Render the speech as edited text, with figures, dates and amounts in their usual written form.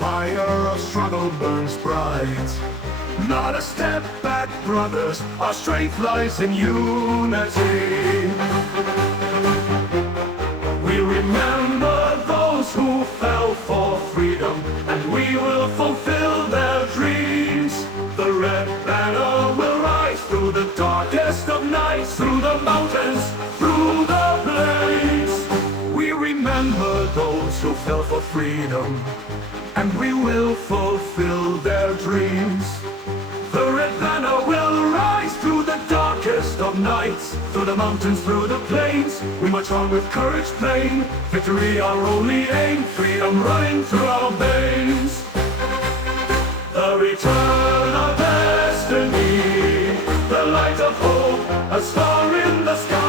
fire of struggle burns bright. Not a step back, brothers, our strength lies in unity. We remember those who fell for freedom, and we will fulfill their dreams. The red banner will rise through the darkest of nights, through the mountains, through the plains. We remember those who fell for freedom, and we will fulfill their dreams. The red banner will rise through the darkest of nights, through the mountains, through the plains. We march on with courage plain, victory our only aim, freedom running through our veins. The return of destiny, the light of hope, a star in the sky.